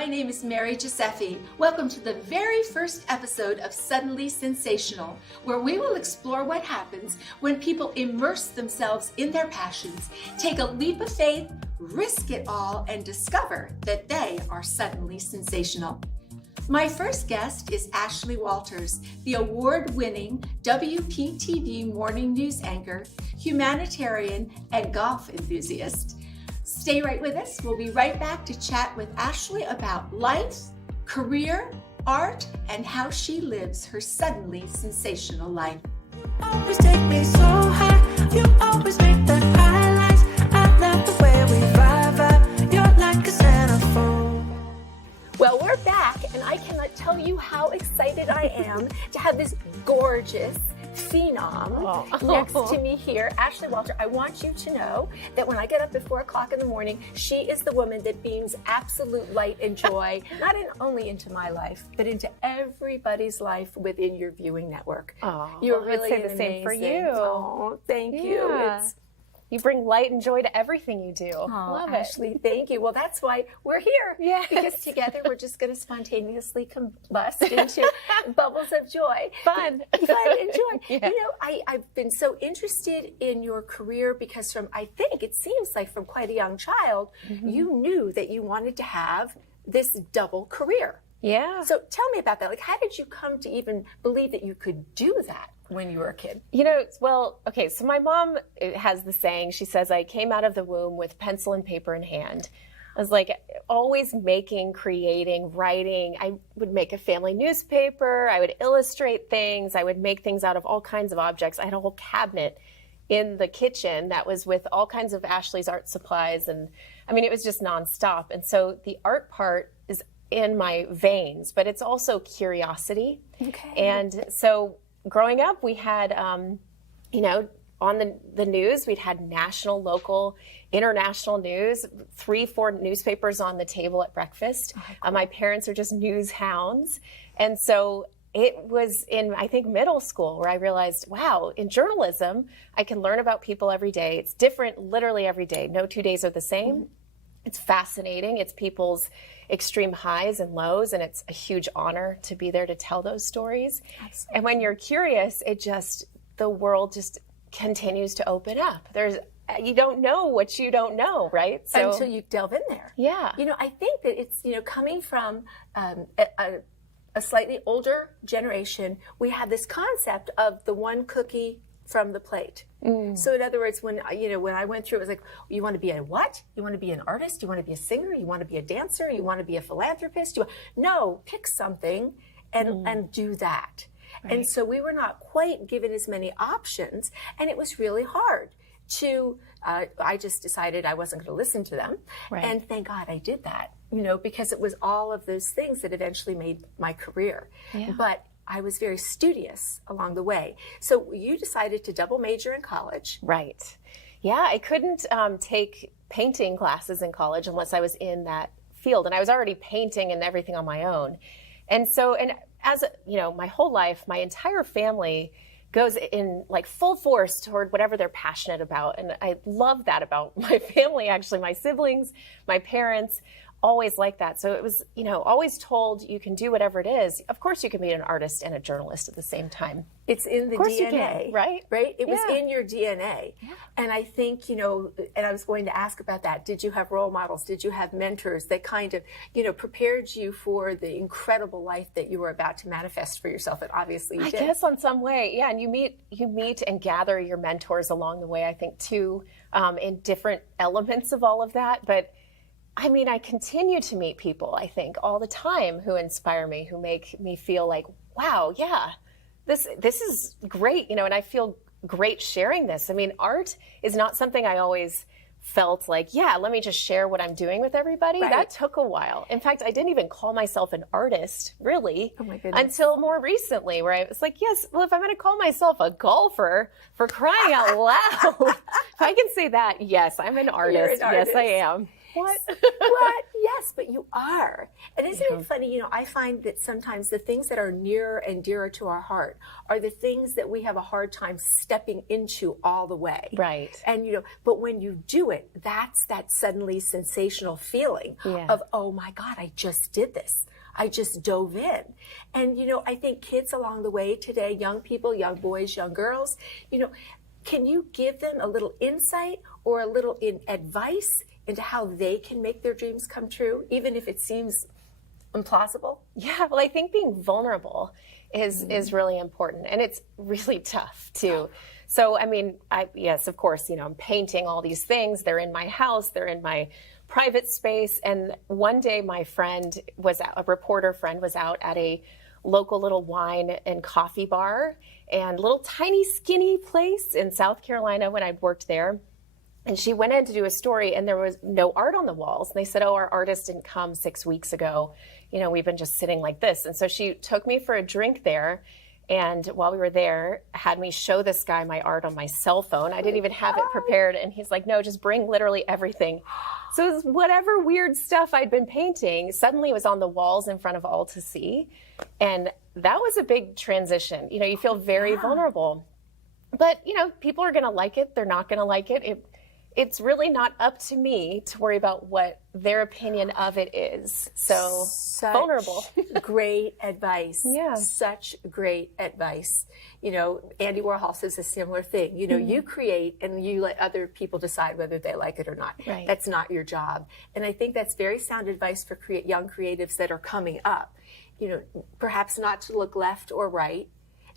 my name is Giuseffi. Welcome to the very first episode of Suddenly Sensational, where we will explore what happens when people immerse themselves in their passions, take a leap of faith, risk it all, and discover that they are suddenly sensational. My first guest is Ashleigh Walters, the award-winning WPTV morning news anchor, humanitarian, and golf enthusiast. Stay right with us. We'll be right back to chat with Ashleigh about life, career, art, and how she lives her suddenly sensational life. Always take me so high. You always make the highlights. I love the way we vibe. You're like a centerfold. Well, we're back, and I cannot tell you how excited I am to have this gorgeous phenom next to me here, Ashleigh Walters. I want you to know that when I get up at 4 o'clock in the morning, she is the woman that beams absolute light and joy, not only into my life, but into everybody's life within your viewing network. You're really say the same for you. Oh, thank you. You bring light and joy to everything you do. Love Ashleigh, thank you. Well, that's why we're here. Yes. Because together we're just going to spontaneously combust into bubbles of joy. Fun and joy. Yeah. You know, I've been so interested in your career because I think it seems like from quite a young child, you knew that you wanted to have this double career. Yeah. So tell me about that. Like, how did you come to even believe that you could do that when you were a kid? You know, well, okay, so my mom has the saying, she says, I came out of the womb with pencil and paper in hand. I was like always making, creating, writing. I would make a family newspaper. I would illustrate things. I would make things out of all kinds of objects. I had a whole cabinet in the kitchen that was with all kinds of Ashleigh's art supplies. And I mean, it was just nonstop. And so the art part is in my veins, but it's also curiosity. Okay. And so growing up, we had, you know, on the news, we'd had national, local, international news, 3-4 newspapers on the table at breakfast. Cool. My parents are just news hounds. And so it was in, I think, middle school where I realized, wow, in journalism, I can learn about people every day. It's different literally every day. No 2 days are the same. It's fascinating. It's people's extreme highs and lows, and it's a huge honor to be there to tell those stories. Absolutely. And when you're curious, the world just continues to open up. You don't know what you don't know, right? So, until you delve in there. Yeah. You know, I think that it's, you know, coming from a slightly older generation, we have this concept of the one cookie from the plate. So in other words, when I went through, it was like, you want to be a what? You want to be an artist? You want to be a singer? You want to be a dancer? You want to be a philanthropist? No, pick something and do that. Right. And so we were not quite given as many options, and it was really hard to, I just decided I wasn't going to listen to them. Right. And thank God I did that, you know, because it was all of those things that eventually made my career. Yeah. But I was very studious along the way. So you decided to double major in college. Right. Yeah, I couldn't take painting classes in college unless I was in that field. And I was already painting and everything on my own. And so, and as, you know, my whole life, my entire family goes in like full force toward whatever they're passionate about. And I love that about my family, actually, my siblings, my parents, always like that. So it was, you know, always told you can do whatever it is. Of course you can be an artist and a journalist at the same time. It's in the DNA, right? Right? It was in your DNA. Yeah. And I think, you know, and I was going to ask about that. Did you have role models? Did you have mentors that kind of, you know, prepared you for the incredible life that you were about to manifest for yourself? And obviously you did. I guess on some way, yeah. And you meet and gather your mentors along the way, I think, too, in different elements of all of that. But I mean, I continue to meet people, I think, all the time who inspire me, who make me feel like, wow, yeah, this is great, you know, and I feel great sharing this. I mean, art is not something I always felt like, yeah, let me just share what I'm doing with everybody. Right. That took a while. In fact, I didn't even call myself an artist, really, until more recently, where I was like, yes, well, if I'm going to call myself a golfer, for crying out loud, if I can say that, yes, I'm an artist. Yes, I am. What? What? Yes, but you are. And isn't it funny, you know, I find that sometimes the things that are nearer and dearer to our heart are the things that we have a hard time stepping into all the way. Right. And, you know, but when you do it, that's that suddenly sensational feeling of, oh my God, I just did this. I just dove in. And, you know, I think kids along the way today, young people, young boys, young girls, you know, can you give them a little insight or a little advice into how they can make their dreams come true, even if it seems implausible? Yeah, well, I think being vulnerable is really important, and it's really tough too. So, I mean, yes, of course, you know, I'm painting all these things. They're in my house, they're in my private space. And one day my a reporter friend was out at a local little wine and coffee bar and little tiny skinny place in South Carolina when I worked there. And she went in to do a story and there was no art on the walls. And they said, oh, our artist didn't come 6 weeks ago. You know, we've been just sitting like this. And so she took me for a drink there. And while we were there, had me show this guy my art on my cell phone. I didn't even have it prepared. And he's like, no, just bring literally everything. So it was whatever weird stuff I'd been painting, suddenly it was on the walls in front of all to see. And that was a big transition. You know, you feel very vulnerable. But, you know, people are going to like it. They're not going to like it. It's really not up to me to worry about what their opinion of it is. So vulnerable. Great advice. Yeah. Such great advice. You know, Andy Warhol says a similar thing. You know, you create and you let other people decide whether they like it or not. Right. That's not your job. And I think that's very sound advice for young creatives that are coming up. You know, perhaps not to look left or right,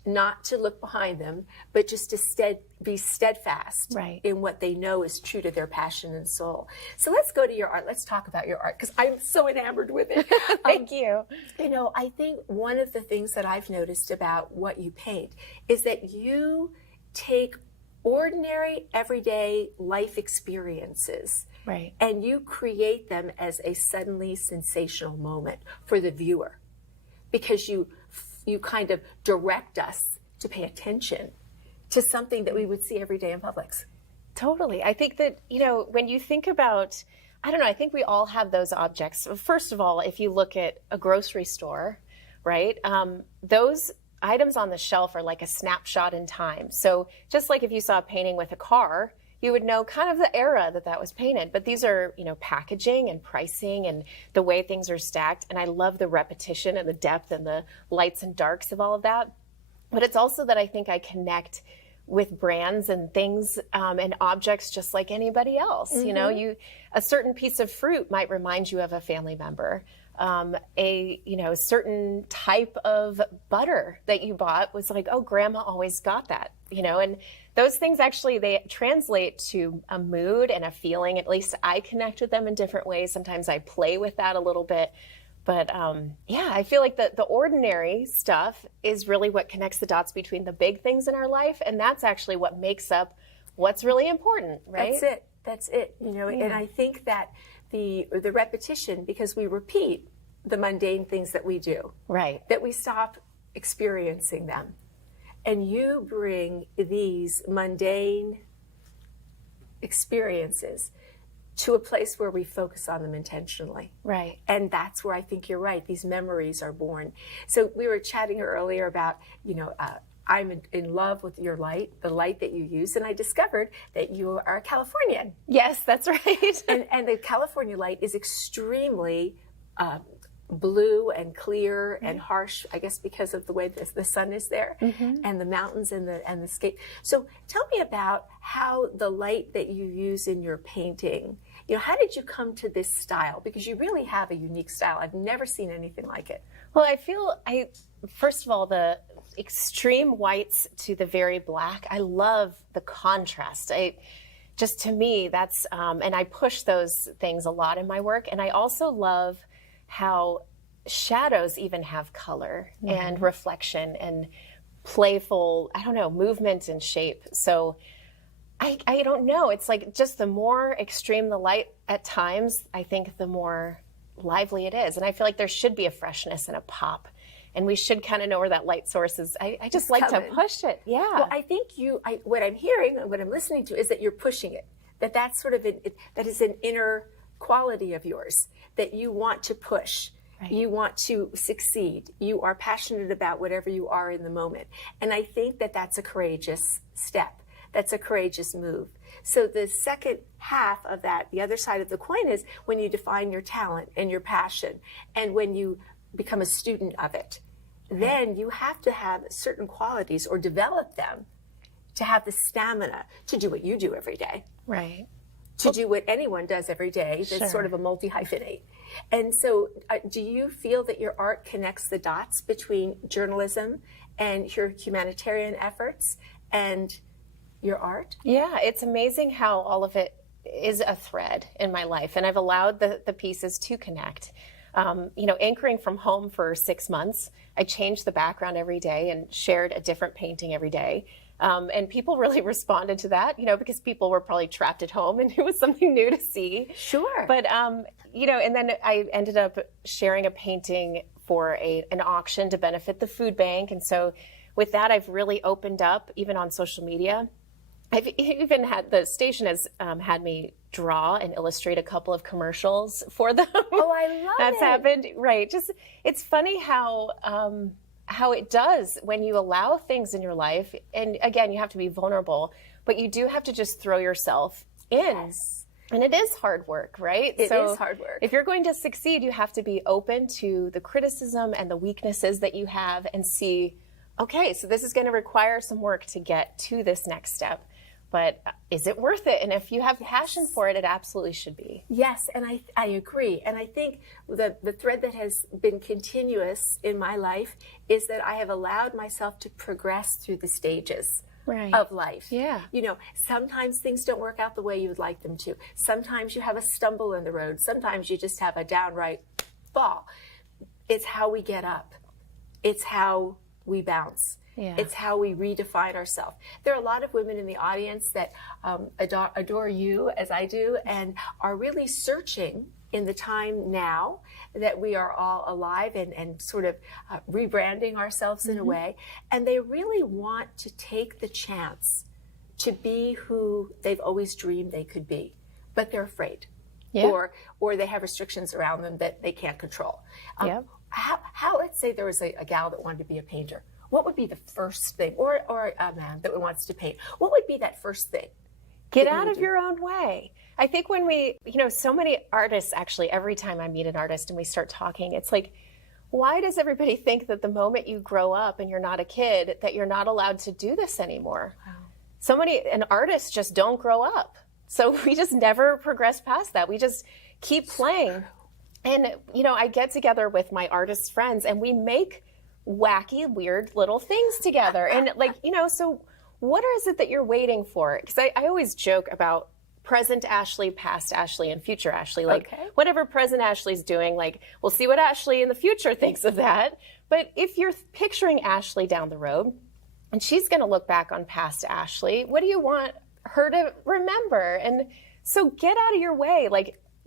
not to look behind them, but just to be steadfast in what they know is true to their passion and soul. So let's go to your art. Let's talk about your art, because I'm so enamored with it. Thank you. You know, I think one of the things that I've noticed about what you paint is that you take ordinary, everyday life experiences and you create them as a suddenly sensational moment for the viewer, because you kind of direct us to pay attention to something that we would see every day in Publix. Totally. I think that, you know, when you think about, I don't know, I think we all have those objects. First of all, if you look at a grocery store, right, those items on the shelf are like a snapshot in time. So just like if you saw a painting with a car, you would know kind of the era that was painted. But these are, you know, packaging and pricing and the way things are stacked. And I love the repetition and the depth and the lights and darks of all of that. But it's also that I think I connect with brands and things and objects just like anybody else. You know, a certain piece of fruit might remind you of a family member. A certain type of butter that you bought was like, oh, grandma always got that, you know, and those things actually, they translate to a mood and a feeling. At least I connect with them in different ways. Sometimes I play with that a little bit. But yeah, I feel like the ordinary stuff is really what connects the dots between the big things in our life. And that's actually what makes up what's really important, right? That's it. You know, and I think that the repetition, because we repeat the mundane things that we do, that we stop experiencing them. And you bring these mundane experiences to a place where we focus on them intentionally. Right. And that's where I think you're right. These memories are born. So we were chatting earlier about, you know, I'm in love with your light, the light that you use. And I discovered that you are a Californian. Yes, that's right. and the California light is extremely blue and clear and harsh, I guess, because of the way the sun is there and the mountains and the scape. So tell me about how the light that you use in your painting, you know, how did you come to this style? Because you really have a unique style. I've never seen anything like it. Well, first of all, the extreme whites to the very black, I love the contrast. Just to me, that's, and I push those things a lot in my work. And I also love how shadows even have color and reflection and playful, I don't know, movement and shape. So I don't know. It's like just the more extreme the light at times, I think the more lively it is. And I feel like there should be a freshness and a pop. And we should kind of know where that light source is. I just like to push it. Yeah. Well, I think what I'm hearing and what I'm listening to is that you're pushing it. That's sort of that is an inner quality of yours that you want to push. Right. You want to succeed. You are passionate about whatever you are in the moment. And I think that that's a courageous step. That's a courageous move. So the second half of that, the other side of the coin, is when you define your talent and your passion, and when you become a student of it, then you have to have certain qualities or develop them to have the stamina to do what you do every day. Right. To do what anyone does every day. That's sort of a multi-hyphenate. And so do you feel that your art connects the dots between journalism and your humanitarian efforts and your art? Yeah, it's amazing how all of it is a thread in my life, and I've allowed the pieces to connect. Anchoring from home for 6 months, I changed the background every day and shared a different painting every day. And people really responded to that, because people were probably trapped at home and it was something new to see. Sure. But, and then I ended up sharing a painting for an auction to benefit the food bank. And so with that, I've really opened up, even on social media. I've even had, the station has had me draw and illustrate a couple of commercials for them. Oh, I love That's it. happened. Right. Just, it's funny how it does when you allow things in your life. And again, you have to be vulnerable, but you do have to just throw yourself in. Yes. And it is hard work, right? It is hard work. If you're going to succeed, you have to be open to the criticism and the weaknesses that you have and see, okay, so this is going to require some work to get to this next step. But is it worth it? And if you have passion for it, it absolutely should be. Yes, and I agree. And I think the thread that has been continuous in my life is that I have allowed myself to progress through the stages of life. Yeah. Sometimes things don't work out the way you would like them to. Sometimes you have a stumble in the road. Sometimes you just have a downright fall. It's how we get up. It's how we bounce. Yeah. It's how we redefine ourselves. There are a lot of women in the audience that adore you, as I do, and are really searching in the time now that we are all alive and sort of rebranding ourselves in a way. And they really want to take the chance to be who they've always dreamed they could be, but they're afraid. Yeah. Or they have restrictions around them that they can't control. How let's say there was a gal that wanted to be a painter. What would be the first thing, or a man that wants to paint? What would be that first thing? Get out of your own way. I think when we, so many artists, actually, every time I meet an artist and we start talking, it's like, why does everybody think that the moment you grow up and you're not a kid, that you're not allowed to do this anymore? Wow. And artists just don't grow up. So we just never progress past that. We just keep playing. And, I get together with my artist friends and we make wacky, weird little things together. And so what is it that you're waiting for? Because I always joke about present Ashleigh, past Ashleigh, and future Ashleigh. Whatever present Ashleigh's doing, we'll see what Ashleigh in the future thinks of that. But if you're picturing Ashleigh down the road, and she's going to look back on past Ashleigh, what do you want her to remember? And so get out of your way.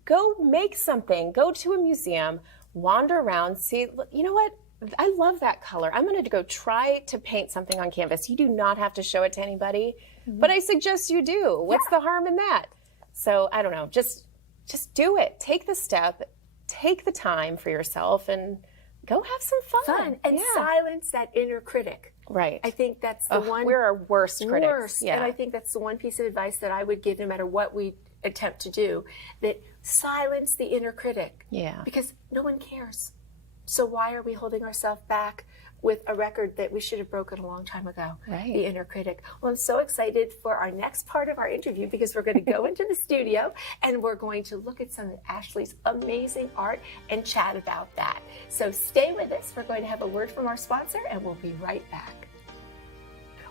Go make something. Go to a museum, wander around, see, you know what? I love that color. I'm going to go try to paint something on canvas. You do not have to show it to anybody, but I suggest you do. What's the harm in that? So I don't know, just do it. Take the step, take the time for yourself and go have some fun. And silence that inner critic. Right. I think that's the one. We're our worst critics. Yeah. And I think that's the one piece of advice that I would give no matter what we attempt to do, that silence the inner critic. Yeah. Because no one cares. So why are we holding ourselves back with a record that we should have broken a long time ago? Right. The inner critic. Well, I'm so excited for our next part of our interview because we're going to go into the studio and we're going to look at some of Ashleigh's amazing art and chat about that. So stay with us. We're going to have a word from our sponsor and we'll be right back.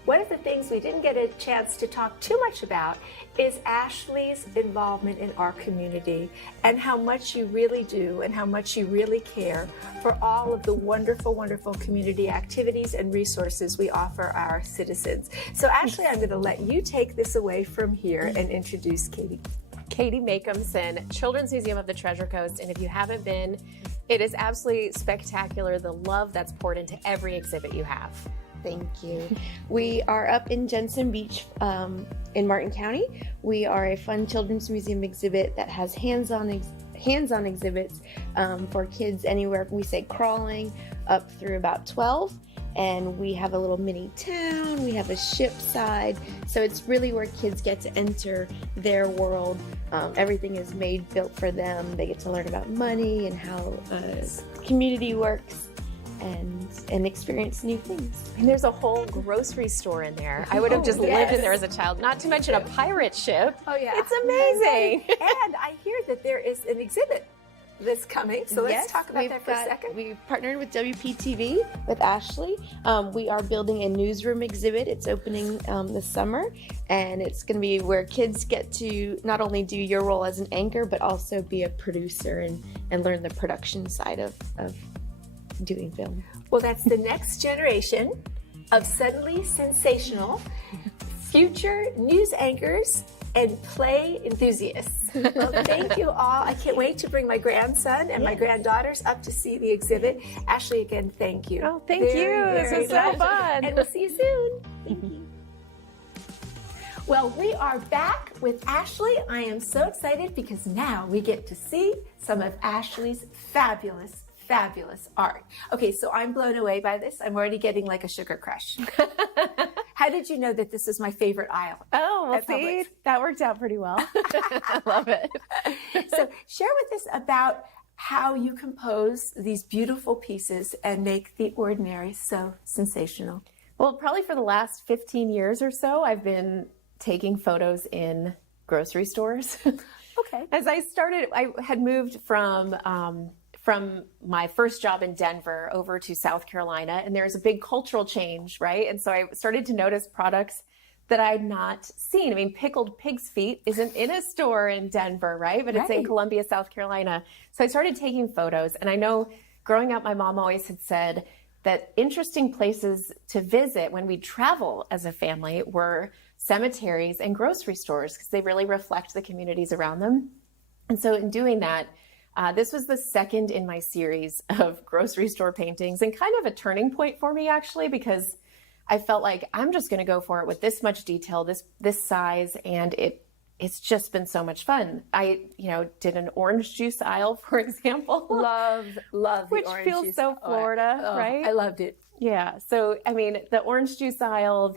One of the things we didn't get a chance to talk too much about is Ashleigh's involvement in our community and how much you really do and how much you really care for all of the wonderful, wonderful community activities and resources we offer our citizens. So Ashleigh, I'm going to let you take this away from here and introduce Katie. Katie Makehamson, Children's Museum of the Treasure Coast. And if you haven't been, it is absolutely spectacular, the love that's poured into every exhibit you have. Thank you. We are up in Jensen Beach in Martin County. We are a fun children's museum exhibit that has hands-on exhibits for kids anywhere, we say crawling, up through about 12. And we have a little mini town, we have a ship side. So it's really where kids get to enter their world. Everything is built for them. They get to learn about money and how community works and experience new things. And there's a whole grocery store in there. I would have just lived in there as a child, not to mention a pirate ship. Oh yeah. It's amazing. And I hear that there is an exhibit that's coming. So let's talk about that for a second. We've partnered with WPTV, with Ashleigh. We are building a newsroom exhibit. It's opening this summer, and it's going to be where kids get to not only do your role as an anchor, but also be a producer and learn the production side of doing film. Well, that's the next generation of Suddenly Sensational future news anchors and play enthusiasts. Well, thank you all. I can't wait to bring my grandson and my granddaughters up to see the exhibit. Ashleigh, again, thank you. Oh, thank you. This was so fun. And we'll see you soon. Thank you. Well, we are back with Ashleigh. I am so excited because now we get to see some of Ashleigh's fabulous art. Okay, so I'm blown away by this. I'm already getting like a sugar crush. How did you know that this is my favorite aisle? Oh, well, see, that worked out pretty well. I love it. So share with us about how you compose these beautiful pieces and make the ordinary so sensational. Well, probably for the last 15 years or so, I've been taking photos in grocery stores. Okay. As I started, I had moved from my first job in Denver over to South Carolina, and there's a big cultural change, right? And so I started to notice products that I'd not seen. I mean, pickled pig's feet isn't in a store in Denver, right? But it's in Columbia, South Carolina. So I started taking photos, and I know growing up, my mom always had said that interesting places to visit when we travel as a family were cemeteries and grocery stores because they really reflect the communities around them. And so in doing that, this was the second in my series of grocery store paintings and kind of a turning point for me, actually, because I felt like I'm just going to go for it with this much detail, this size, and it's just been so much fun. I, did an orange juice aisle, for example. Love the which orange feels juice. so Florida, right? I loved it. Yeah. So, I mean, the orange juice aisle,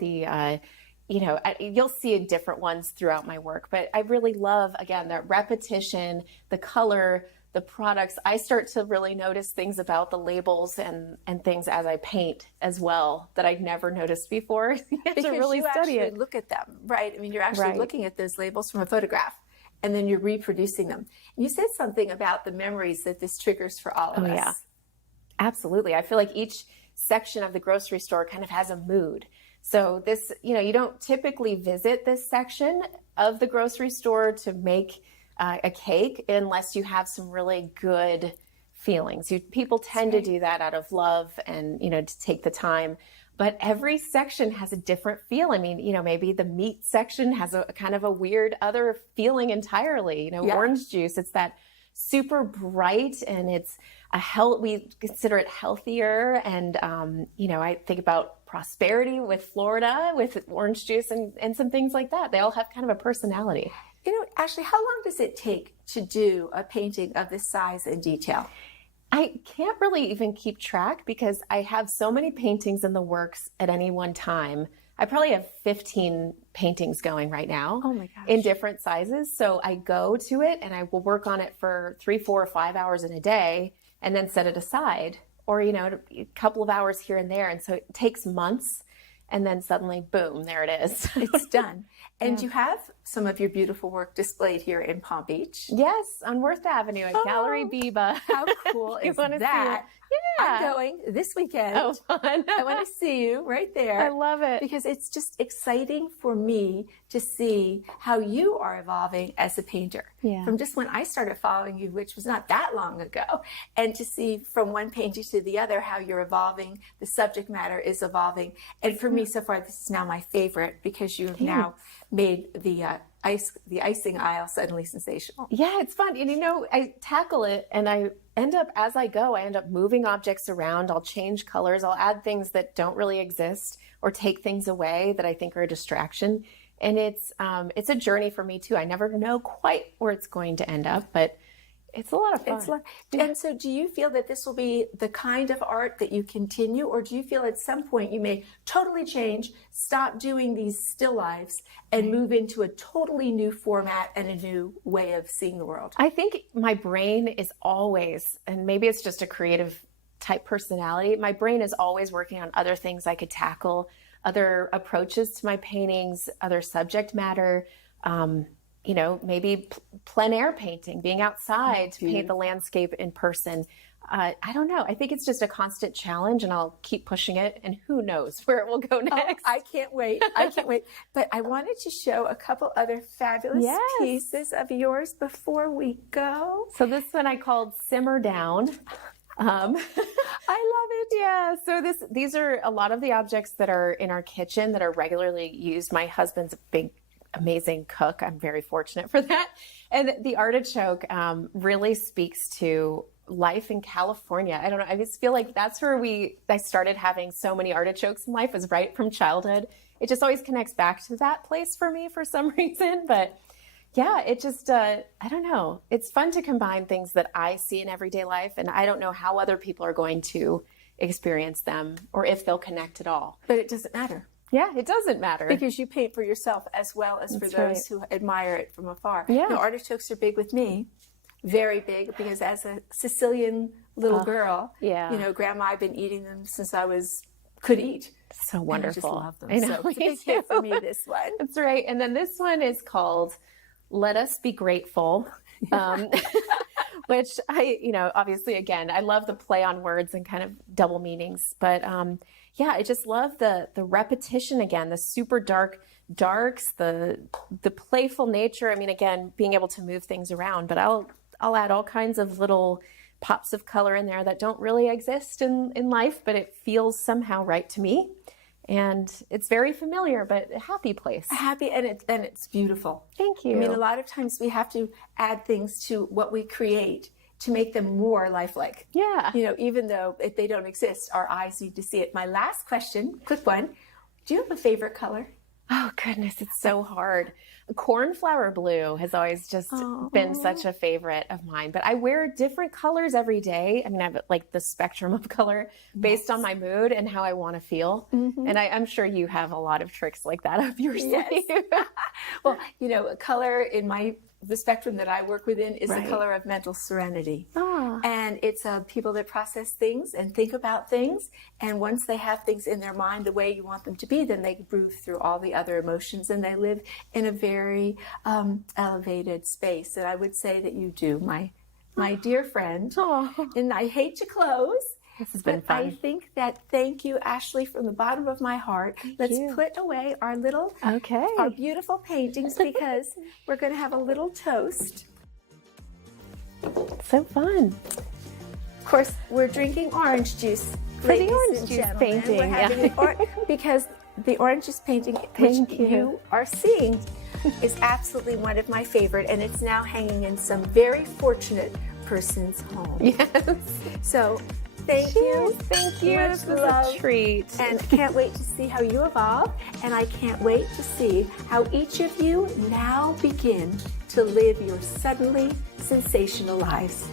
you'll see different ones throughout my work, but I really love, again, that repetition, the color, the products. I start to really notice things about the labels and things as I paint as well that I'd never noticed before. Because to really you study actually it. look at them, right? I mean, you're actually looking at those labels from a photograph, and then you're reproducing them. You said something about the memories that this triggers for all of us. Yeah, absolutely. I feel like each section of the grocery store kind of has a mood. So this, you don't typically visit this section of the grocery store to make a cake unless you have some really good feelings. People tend to do that out of love and, to take the time. But every section has a different feel. I mean, maybe the meat section has a kind of a weird other feeling entirely. Orange juice, it's that super bright and it's we consider it healthier. And, I think about prosperity with Florida, with orange juice and some things like that. They all have kind of a personality. Ashleigh, how long does it take to do a painting of this size and detail? I can't really even keep track because I have so many paintings in the works at any one time. I probably have 15 paintings going right now. Oh my gosh. In different sizes. So I go to it and I will work on it for 3, 4, or 5 hours in a day and then set it aside, or, a couple of hours here and there. And so it takes months. And then suddenly, boom, there it is. It's done. And you have some of your beautiful work displayed here in Palm Beach. Yes, on Worth Avenue at Gallery Biba. How cool is that? Yeah. I'm going this weekend. Oh, fun. I want to see you right there. I love it. Because it's just exciting for me to see how you are evolving as a painter. Yeah. From just when I started following you, which was not that long ago, and to see from one painting to the other how you're evolving, the subject matter is evolving. And for me, so far, this is now my favorite because you have now made the the icing aisle suddenly sensational. Yeah, it's fun. And I tackle it and I end up, as I go, I end up moving objects around. I'll change colors. I'll add things that don't really exist or take things away that I think are a distraction. And it's a journey for me too. I never know quite where it's going to end up, but it's a lot of fun. And so do you feel that this will be the kind of art that you continue, or do you feel at some point you may totally change, stop doing these still lifes, and move into a totally new format and a new way of seeing the world? I think my brain is always, and maybe it's just a creative type personality, my brain is always working on other things I could tackle, other approaches to my paintings, other subject matter, maybe plein air painting, being outside to paint the landscape in person. I don't know. I think it's just a constant challenge, and I'll keep pushing it, and who knows where it will go next. I can't wait. But I wanted to show a couple other fabulous pieces of yours before we go. So this one I called Simmer Down. I love it. Yeah. So these are a lot of the objects that are in our kitchen that are regularly used. My husband's a big, amazing cook. I'm very fortunate for that. And the artichoke really speaks to life in California. I don't know. I just feel like that's where I started having so many artichokes in life, was right from childhood. It just always connects back to that place for me for some reason. But yeah, it just, I don't know. It's fun to combine things that I see in everyday life, and I don't know how other people are going to experience them or if they'll connect at all. But it doesn't matter. Yeah, it doesn't matter. Because you paint for yourself as well as for those who admire it from afar. Yeah. Artichokes are big with me, very big, because as a Sicilian little girl, Grandma, I've been eating them since I could eat. So wonderful. I just love them. I know. So it's a big hit for me, this one. That's right. And then this one is called Let Us Be Grateful, which obviously, again, I love the play on words and kind of double meanings. But I just love the repetition again, the super darks, the playful nature. I mean, again, being able to move things around, but I'll add all kinds of little pops of color in there that don't really exist in life, but it feels somehow right to me. And it's very familiar, but a happy place. Happy, and it's beautiful. Thank you. I mean, a lot of times we have to add things to what we create to make them more lifelike. Yeah. Even though if they don't exist, our eyes need to see it. My last question, quick one. Do you have a favorite color? Oh, goodness, it's so hard. Cornflower blue has always just been such a favorite of mine, but I wear different colors every day. I mean, I have like the spectrum of color based on my mood and how I want to feel. Mm-hmm. And I'm sure you have a lot of tricks like that up your sleeve. Well, color in the spectrum that I work within is the color of mental serenity. And it's people that process things and think about things. And once they have things in their mind the way you want them to be, then they move through all the other emotions, and they live in a very elevated space. And I would say that you do, my dear friend. And I hate to close. This has been fun. I think that thank you, Ashleigh, from the bottom of my heart. Let's put away our beautiful paintings, because we're going to have a little toast. So fun. Of course, we're drinking orange juice for the orange juice painting. We're having because the orange juice painting, which you are seeing, is absolutely one of my favorite, and it's now hanging in some very fortunate person's home. Yes. So thank you. Thank you. Much This was love. a treat. And can't wait to see how you evolve. And I can't wait to see how each of you now begin to live your suddenly sensational lives.